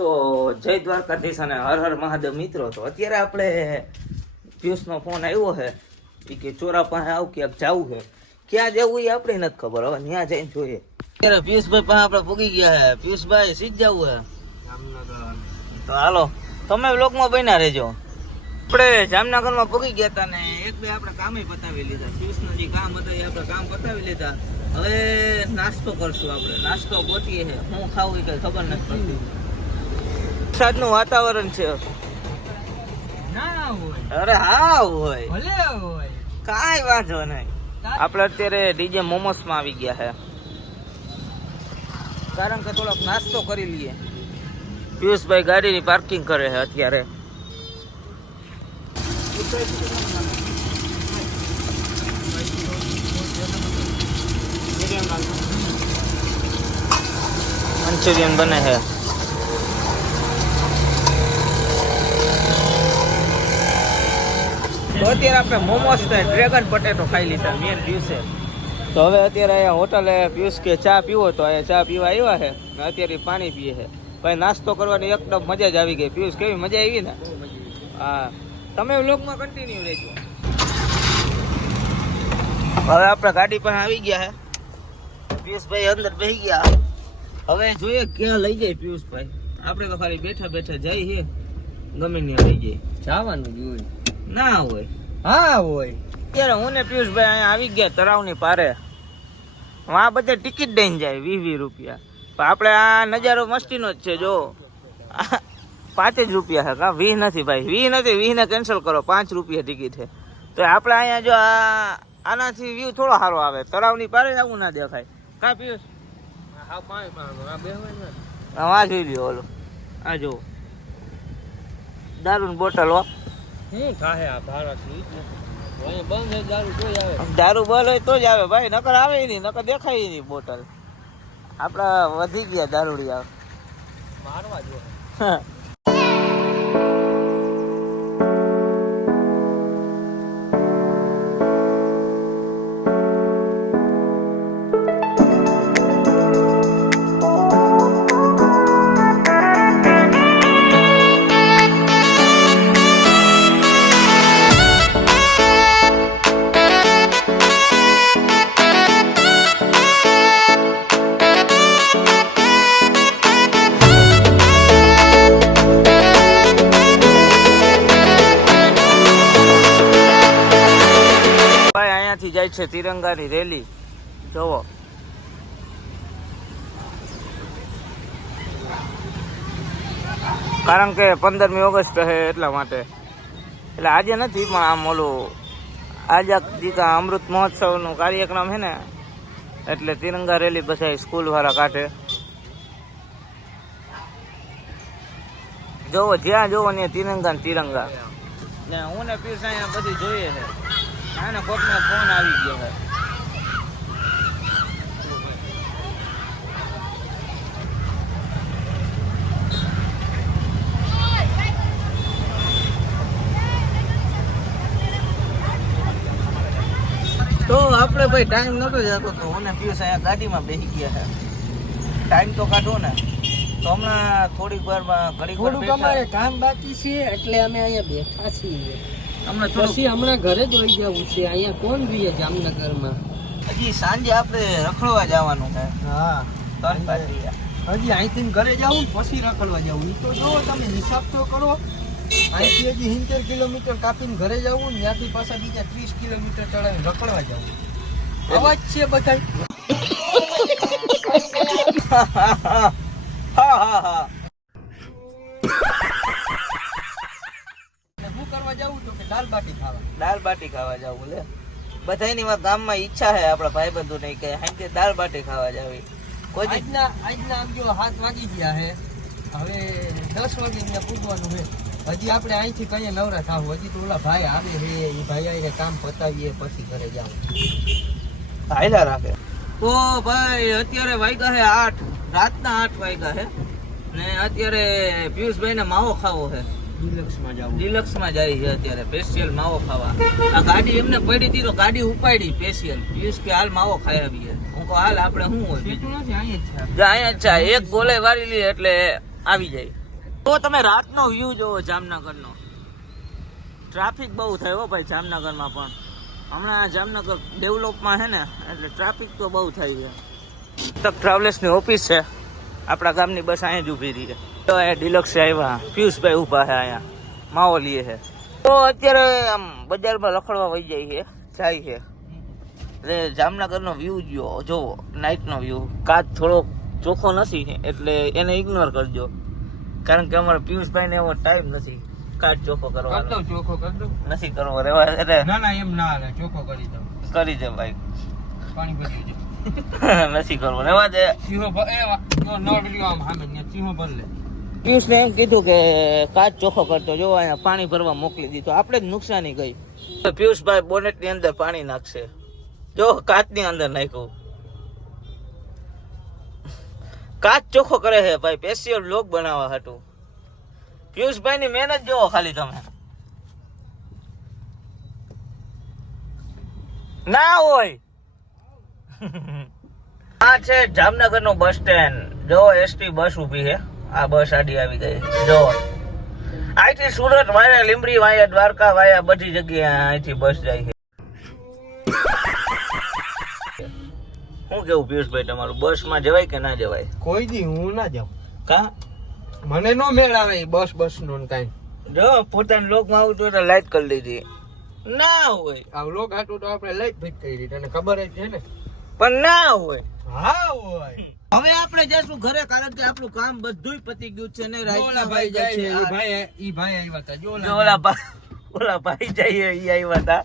તો જય દ્વારકાધીશ અને હર હર મહાદેવ મિત્રો, તો અત્યારે આપણે પિયુષનો ફોન આવ્યો છે. એ કે ચોરા પાસે આવ ક્યાંક જવું છે. ક્યાં જવું એ આપણે નથી ખબર, હવે ત્યાં જઈને જોઈએ. અત્યારે પિયુષભાઈ પાસે આપણે પૂગી ગયા છે. પિયુષભાઈ સીધ જવું છે. તો હાલો, તમે બ્લોકમાં બન્યા રહેજો. આપણે જામનગરમાં પૂગી ગયા હતા ને એક બે આપણે કામે પતાવી લીધા. પિયુષના જે કામ હતા એ આપણે કામ પતાવી લીધા. હવે નાસ્તો કરશું આપણે. નાસ્તો ગોતીએ છે. હું ખાવું એ કઈ ખબર નથી પડતી. વરસાદનું વાતાવરણ છે. ના અરે હા હોય. ભલે વાંધો નહીં. આપણે અત્યારે ડીજે મોમોસમાં આવી ગયા છે કારણ કે થોડોક નાસ્તો કરી લઈએ. પિયુષભાઈ ગાડીની પાર્કિંગ કરે છે અત્યારે. મંચુરિયન બને છે તો અત્યારે આપણે મોમોસ ને ડ્રેગન પટેટો ખાઈ લીધા. મેન દિવસે તો હવે અત્યારે અહીંયા હોટલે પિયુષ કે ચા પીવો તો અહીંયા ચા પીવા આવ્યા છે ને અત્યારે પાણી પીએ છે. ભાઈ નાસ્તો કરવાની એકદમ મજા જ આવી ગઈ. પિયુષ કેવી મજા આવી ને? હા. તમે વ્લોગમાં કન્ટિન્યુ રહેજો. હવે આપણે ગાડી પાસે આવી ગયા છે. પિયુષભાઈ અંદર બેસી ગયા. હવે જોઈએ ક્યાં લઈ જાય પિયુષભાઈ આપણે તો ખાલી બેઠા બેઠા જઈએ ગમે ત્યાં લઈ જાય જવાનું જ હોય. ના હોય. હા હોય. અત્યારે હું ને પિયુષભાઈ અહીંયા આવી ગયા તળાવની પારે. આ બધે ટિકિટ દઈને જાય વીસ વીસ રૂપિયા. પણ આપણે આ નજારો મસ્તીનો જ છે જો. પાંચ જ રૂપિયા છે કા? વીસ નથી ભાઈ. વીસ નથી વીસ ને કેન્સલ કરો. પાંચ રૂપિયા ટિકિટ છે. તો આપણે અહીંયા જો આ આનાથી વ્યૂ થોડો સારો આવે. તળાવની પારે આવું ના દેખાય. કા પિયુષ? હા જોઈ લ્યો ઓલો. આ જો. દારૂની બોટલ હો. શું થાય આ ભારત દારૂ બંધ હોય તો જ આવે ભાઈ નકર આવે નહીં નકર દેખાય નહીં બોટલ. આપડા વધી ગયા દારૂડિયા મારવા જો. જાય છે, તિરંગાની રેલી. જુઓ. કારણ કે પંદરમી ઓગસ્ટ છે એટલા માટે. એટલે આજે નથી, પણ આમ ઓલું આઝાદી કા અમૃત મહોત્સવનું કાર્યક્રમ છે ને, એટલે તિરંગા રેલી બધા સ્કૂલ વાળા કાઢે. જોવો જ્યાં જોવો ને તિરંગા ને તિરંગા. ને હું ને પીરસા અહીંયા બધી જોઈએ છે. આને કોકનો ફોન આવી ગયો છે તો આપણે ભાઈ ટાઈમ નતો જતો તો હું ને પિયુષ અહીંયા ગાડીમાં બેસી ગયા છે. ટાઈમ તો કાઢો ને. તો હમણાં થોડીક વારમાં ઘડીક વાર થોડુંક અમારે કામ બાકી છે એટલે અમે અહીંયા બેઠા છીએ. પછી હમણાં ઘરે જ રહી જવું છે અહીંયા કોણ રહીએ જામનગરમાં? હજી સાંજે આપણે રખડવા જવાનું છે. હા. હજી અહીંથી ઘરે જવું પછી રખડવા જવું એ તો જોવો તમે હિસાબ તો કરો. અહીંથી હજી સિત્તેર કિલોમીટર કાપીને ઘરે જવું ને ત્યાંથી પાછા બીજા ત્રીસ કિલોમીટર ચડાવીને રખડવા જવું અવાજ છે બધા હા હા હા. કરવા જવું તો કે દાલ બાટી ખાવા? દાળ બાટી ખાવા જવું લે. બધાની વાત ગામમાં ઈચ્છા છે આપણા ભાઈબંધુ નહીં કે હાંજે દાળ બાટી ખાવા જાવી. કોઈ આજના આજના આમ જો હાથ વાગી ગયા છે. હવે દસ વાગે અહીંયા પૂગવાનું છે. હજી આપણે અહીંથી કઈ નવરા થાવ. હજી તો ઓલા ભાઈ આવે છે. એ ભાઈ આવીને કામ પતાવીએ પછી ઘરે જાવ હાયલા રાખે. તો ભાઈ અત્યારે વાગ્યા છે આઠ. રાતના આઠ વાગ્યા છે. ને અત્યારે પિયુષભાઈ ને માવો ખાવો છે. ડિલક્સમાં જાય છે અત્યારે સ્પેશિયલ માવો ખાવા. આ ગાડી એમને પડી હતી તો ગાડી ઉપાડી સ્પેશિયલ પિયુષ કે હાલ માવો ખાઈ આવીએ. હું કહું હાલ આપણે શું હોય અહીંયા જ છે. જો અહીંયા જ છે. એક ગોલે વારી લે એટલે આવી જાય. તો તમે રાતનો વ્યૂ જોવો જામનગરનો. ટ્રાફિક બહુ થાય હો ભાઈ જામનગરમાં પણ. હમણાં જામનગર ડેવલપમાં છે ને એટલે ટ્રાફિક તો બહુ થાય છે. તક ટ્રાવેલ્સની ઓફિસ છે. આપણા ગામની બસ અહીંયા જ ઊભી રહી છે. તો અહીંયા ડિલક્સ આવ્યા. પિયુષભાઈ ઊભા છે અહીંયા. માહોલીએ છે. તો અત્યારે આમ બજારમાં લખડવા વહી જાય છે જાય છે. એટલે જામનગરનો વ્યૂ જો જોવો નાઇટનો વ્યૂ કાચ થોડો ચોખ્ખો નથી એટલે એને ઇગ્નોર કરજો. કારણ કે અમારા પિયુષભાઈને એવો ટાઈમ નથી કાચ ચોખ્ખો કરવા કરવાનો ચોખ્ખો કર દઉં. નથી કરવો રેવા એટલે ના ના એમ ના ચોખ્ખો કરી દઉં. કરી દે ભાઈ. પાણી ભરી દે નથી કરવો. રેવા દે પિયુષને એમ કીધું કે કાચ ચોખ્ખો કરતો જો અહીંયા પાણી ભરવા મોકલી દીધું આપણે જ નુકસાની ગઈ. પિયુષભાઈ બોનેટની અંદર પાણી નાખશે. જો કાચની અંદર નાખ્યું. કાચ ચોખ્ખો કરે છે ભાઈ સ્પેશિયલ લોક બનાવવા હતું પિયુષભાઈ ની મહેનત જોવો ખાલી તમે. ના હોય. આ છે જામનગર નો બસ સ્ટેન્ડ. જો એસટી બસ ઊભી છે. આ બસ આડી આવી ગઈ. જો અહીંથી સુરત વાયા લીમડી વાયા દ્વારકા વાયા બધી જગ્યાએ અહીંથી બસ જાય છે. શું કેવું પિયુષભાઈ તમારું? બસમાં જવાય કે ના જવાય? કોઈ દી હું ના જાઉં. કા? મને નો મેળ આવે બસ બસ નો કાંઈ. જો પોતાના લોકમાં આવું તો લાઈટ કરી દીધી ના હોય. આ લોક હાટું તો આપણે લાઈટ ફિટ કરી દીધી તને ખબર જ છે ને? પણ ના હોય. હા હોય. હવે આપણે જઈશું ઘરે કારણ કે આપણું કામ બધુંય પતી ગયું છે ને જો ભાઈ જાય છે ભાઈ ઈ ભાઈ આવ્યા હતા. જો ઓલા ભાઈ. ઓલા ભાઈ જાય ઈ આવ્યા હતા.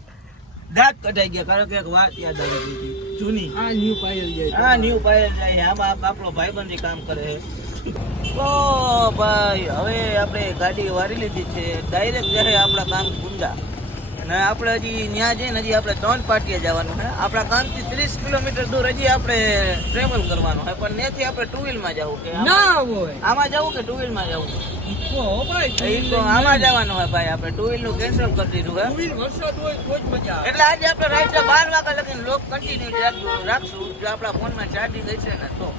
દાંત કઢાઈ ગયા કારણ કે એક વાત યાદ આવી હતી. જૂની. આ ન્યુ પાયલ જાય હા ન્યુ પાયલ જાય. આમાં આપ- આપણો ભાઈબંધી કામ કરે છે. તો ભાઈ હવે આપણે ગાડી વારી લીધી છે. ડાયરેક્ટ જ્યારે આપણા કામ કુંડા અને આપણે હજી ત્યાં જઈને હજી આપણે ત્રણ પાટીએ જવાનું છે આપણા ગામથી ત્રીસ કિલોમીટર દૂર હજી આપણે ટ્રેવલ કરવાનું છે પણ ત્યાંથી આપણે ટુ વ્હીલમાં જવું કે ના હોય. આમાં જવું કે ટુ વ્હીલમાં જવું? આમાં જવાનું હોય ભાઈ આપણે. ટુ વ્હીલનું કેન્સલ કરી દીધું હે. હોય એટલે આજે આપણે રાત્રે બાર વાગ્યા લગીને લોક કન્ટિન્યુ રાખશું. જો આપણા ફોનમાં ચાર્જિંગ હશે ને તો.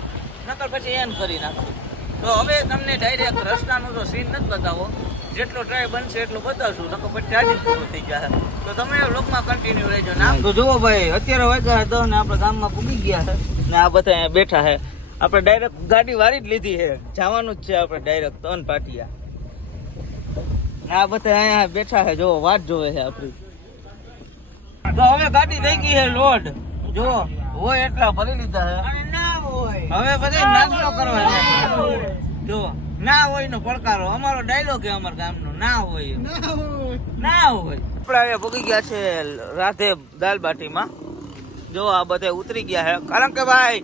નકર પછી એમ કરી નાખશું. તો હવે તમને ડાયરેક્ટ રસ્તાનો તો સીન નથી બતાવો. જેટલો ટ્રાય બનશે એટલું બતાવશું. નકર પછી ચાર્જિંગ પૂરું થઈ જશે. તો તમે લોકમાં કન્ટિન્યુ રહેજો. નામ તો જુઓ ભાઈ, અત્યારે વાગ્યા તો ને આપણે ગામમાં પૂગી ગયા છે. ને આ બધા અહીંયા બેઠા છે. આપણે ડાયરેક્ટ ગાડી વારી જ લીધી છે. જવાનું જ છે આપણે ડાયરેક્ટ ત્રણ પાટિયા. ને આ બધા અહીંયા બેઠા છે. જો વાત જોવે છે આપણી. તો હવે ગાડી થઈ ગઈ છે લોડ. જો હોય એટલા ભરી લીધા છે. હવે બધા નાસ્તો કરવા જો ના હોય નો પડકારો. અમારો ડાયલોગ છે અમારા ગામનો. ના હોય. ના હોય. ના હોય. આપણે અહીંયા ભોગી ગયા છે રાધે દાલ બાટીમાં. જો આ બધે ઉતરી ગયા છે કારણ કે ભાઈ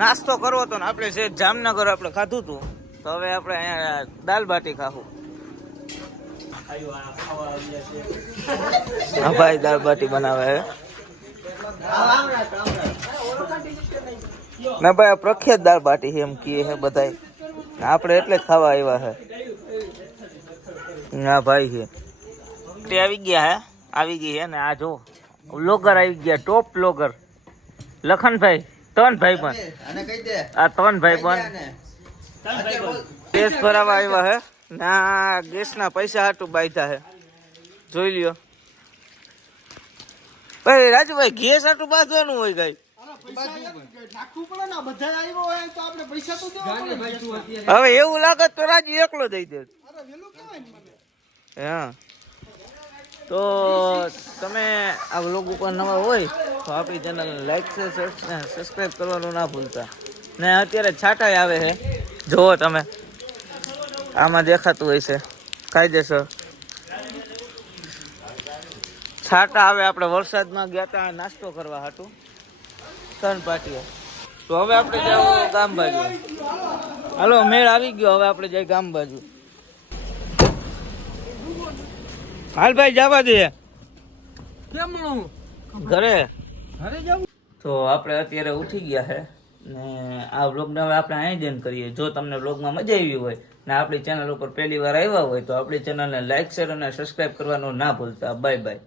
નાસ્તો કરવો તો ને આપણે છે જામનગર આપણે ખાધું હતું તો હવે આપણે અહીંયા દાલ બાટી ખાવું. હા ભાઈ દાળ બાટી બનાવે છે ના ભાઈ આ પ્રખ્યાત દાળ બાટી છે એમ કીએ છે બધાય. આપણે એટલે ખાવા આવ્યા છે ના ભાઈ છે. તે આવી ગયા હે? આવી ગઈ હે ને? આ જો બ્લોગર આવી ગયા ટોપ બ્લોગર લખનભાઈ ત્રણ ભાઈ પણ. અને કહી દે. આ ત્રણ ભાઈ પણ ગેસ ભરાવા આવ્યા હે? ના ગેસ ના પૈસા હાટું બાંધ્યા હે. જોઈ લ્યો. ભાઈ રાજુભાઈ ગેસ હાટું બાંધવાનું હોય કઈ? હવે એવું લાગે તો રાજી એકલો દઈ દે. હા. તો તમે આ બ્લોગ ઉપર નવા હોય તો આપણી ચેનલ લાઈક છે સબસ્ક્રાઈબ કરવાનું ના ભૂલતા. ને અત્યારે છાંટાઈ આવે છે. જુઓ તમે. આમાં દેખાતું હોય છે. કાયદેસર. છાંટા આવે આપણે વરસાદમાં ગયા હતા નાસ્તો કરવા હાટું. ત્રણ પાટીએ. તો હવે આપણે જાવ ગામ બાજુ. હાલો મેળ આવી ગયો. હવે આપણે જઈએ ગામ બાજુ. હાલ ભાઈ જવા દે. કેમ ઘરે. ઘરે જવું? તો આપણે અત્યારે ઉઠી ગયા છે ને આ વ્લોગને હવે આપણે અહીં જ કરીએ. જો તમને વ્લોગમાં મજા આવી હોય ને આપણી ચેનલ ઉપર પહેલી વાર આવ્યા હોય તો આપણી ચેનલને લાઇક શેર અને સબસ્ક્રાઈબ કરવાનું ના ભૂલતા. Bye bye